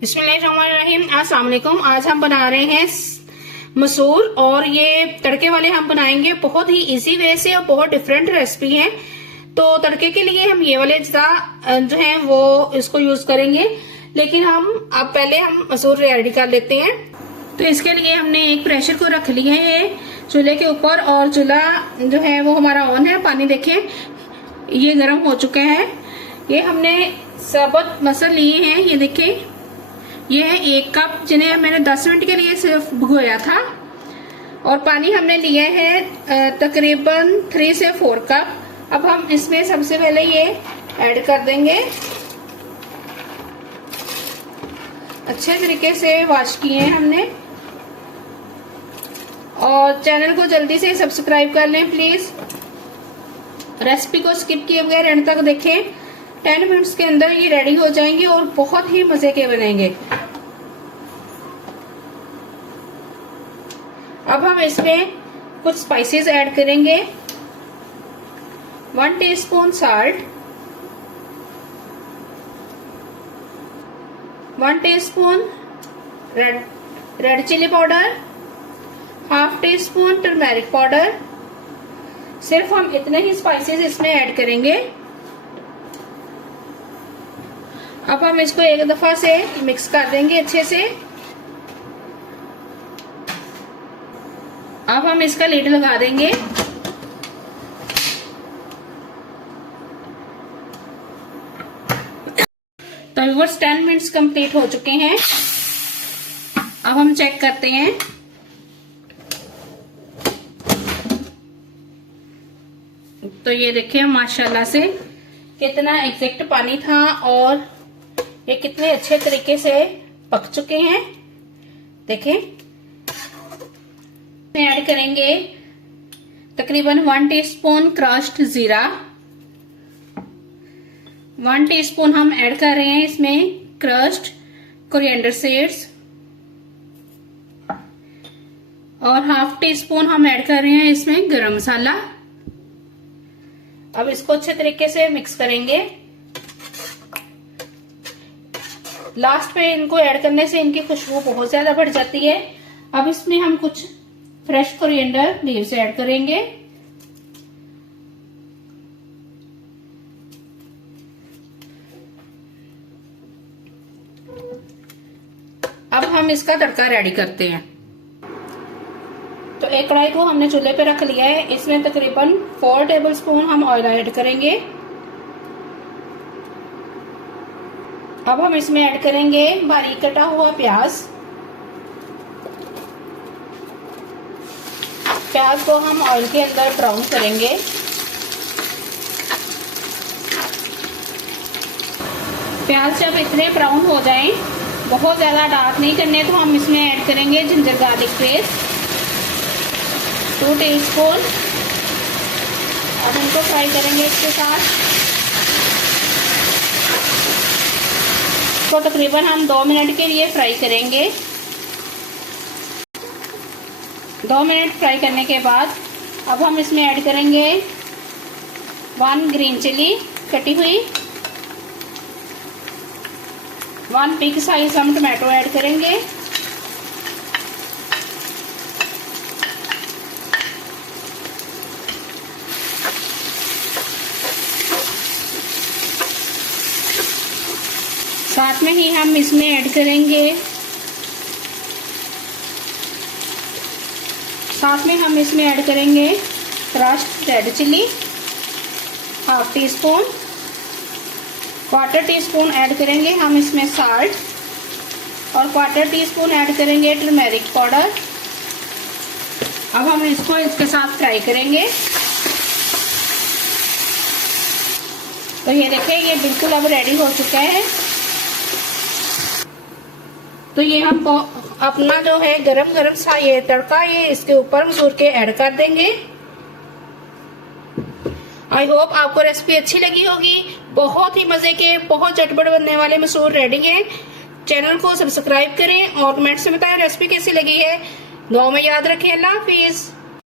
बिस्मिल्लाहिर्रहमानिर्रहीम। अस्सलाम वालेकुम। आज हम बना रहे हैं मसूर और ये तड़के वाले हम बनाएंगे बहुत ही इजी वे से और बहुत डिफरेंट रेसिपी है। तो तड़के के लिए हम ये वाले जो है वो इसको यूज करेंगे, लेकिन अब पहले हम मसूर रेडी कर लेते हैं। तो इसके लिए हमने एक प्रेशर को रख लिया है चूल्हे के ऊपर और चूल्हा जो है वो हमारा ऑन है। पानी देखें ये गर्म हो चुका है। ये हमने साबुत मसल लिए हैं, ये देखें ये है 1 कप, जिन्हें मैंने 10 मिनट के लिए सिर्फ भिगोया था। और पानी हमने लिया है तकरीबन 3 से 4 कप। अब हम इसमें सबसे पहले ये ऐड कर देंगे। अच्छे तरीके से वॉश किए हैं हमने। और चैनल को जल्दी से सब्सक्राइब कर लें प्लीज। रेसिपी को स्किप किए बगैर एंड तक देखें। 10 मिनट्स के अंदर ये रेडी हो जाएंगे और बहुत ही मजे के बनेंगे। अब हम इसमें कुछ स्पाइसेस ऐड करेंगे। 1 teaspoon salt, 1 teaspoon red chili powder, 1/2 teaspoon turmeric powder. सिर्फ हम इतने ही स्पाइसेस इसमें ऐड करेंगे। अब हम इसको एक दफा से मिक्स कर देंगे अच्छे से। अब हम इसका लिड लगा देंगे। तो व्यूअर्स 10 मिनट्स कंप्लीट हो चुके हैं। अब हम चेक करते हैं। तो ये देखिए माशाल्लाह से कितना एग्जैक्ट पानी था और ये कितने अच्छे तरीके से पक चुके हैं। देखें ऐड करेंगे तकरीबन 1 टीस्पून क्रश्ड जीरा, 1 टीस्पून हम ऐड कर रहे हैं इसमें क्रश्ड कोरिएंडर सीड्स और 1/2 टीस्पून हम ऐड कर रहे हैं इसमें गरम मसाला। अब इसको अच्छे तरीके से मिक्स करेंगे। लास्ट पे इनको ऐड करने से इनकी खुशबू बहुत ज्यादा बढ़ जाती है। अब इसमें हम कुछ फ्रेश कोरिएंडर लीव्स ऐड करेंगे। अब हम इसका तड़का रेडी करते हैं। तो एक कढ़ाई को हमने चूल्हे पे रख लिया है। इसमें तकरीबन 4 टेबलस्पून हम ऑयल ऐड करेंगे। अब हम इसमें ऐड करेंगे बारीक कटा हुआ प्याज। प्याज को हम ऑयल के अंदर ब्राउन करेंगे। प्याज जब इतने ब्राउन हो जाएं, बहुत ज्यादा डार्क नहीं करने, तो हम इसमें ऐड करेंगे जिंजर गार्लिक पेस्ट 2 टीस्पून। अब इनको फ्राई करेंगे इसके साथ। तो तकरीबन हम 2 मिनट के लिए फ्राई करेंगे। 2 मिनट फ्राई करने के बाद अब हम इसमें ऐड करेंगे 1 ग्रीन चिली कटी हुई, 1 बिग साइज हम टमाटो ऐड करेंगे। साथ में ही हम इसमें ऐड करेंगे crushed red chili 1/2 teaspoon, 1/4 teaspoon add करेंगे हम इसमें साल्ट और 1/4 टीस्पून ऐड करेंगे टर्मेरिक पाउडर। अब हम इसको इसके साथ फ्राई करेंगे। तो ये देखिए ये बिल्कुल अब रेडी हो चुका है। तो ये हम अपना जो है गरम गरम सा ये तड़का ये इसके ऊपर मसूर के ऐड कर देंगे। आई होप आपको रेसिपी अच्छी लगी होगी। बहुत ही मजे के बहुत झटपट बनने वाले मसूर रेडी हैं। चैनल को सब्सक्राइब करें और कमेंट्स में बताएं रेसिपी कैसी लगी है। दुआ में याद रखें। अल्लाह हाफिज।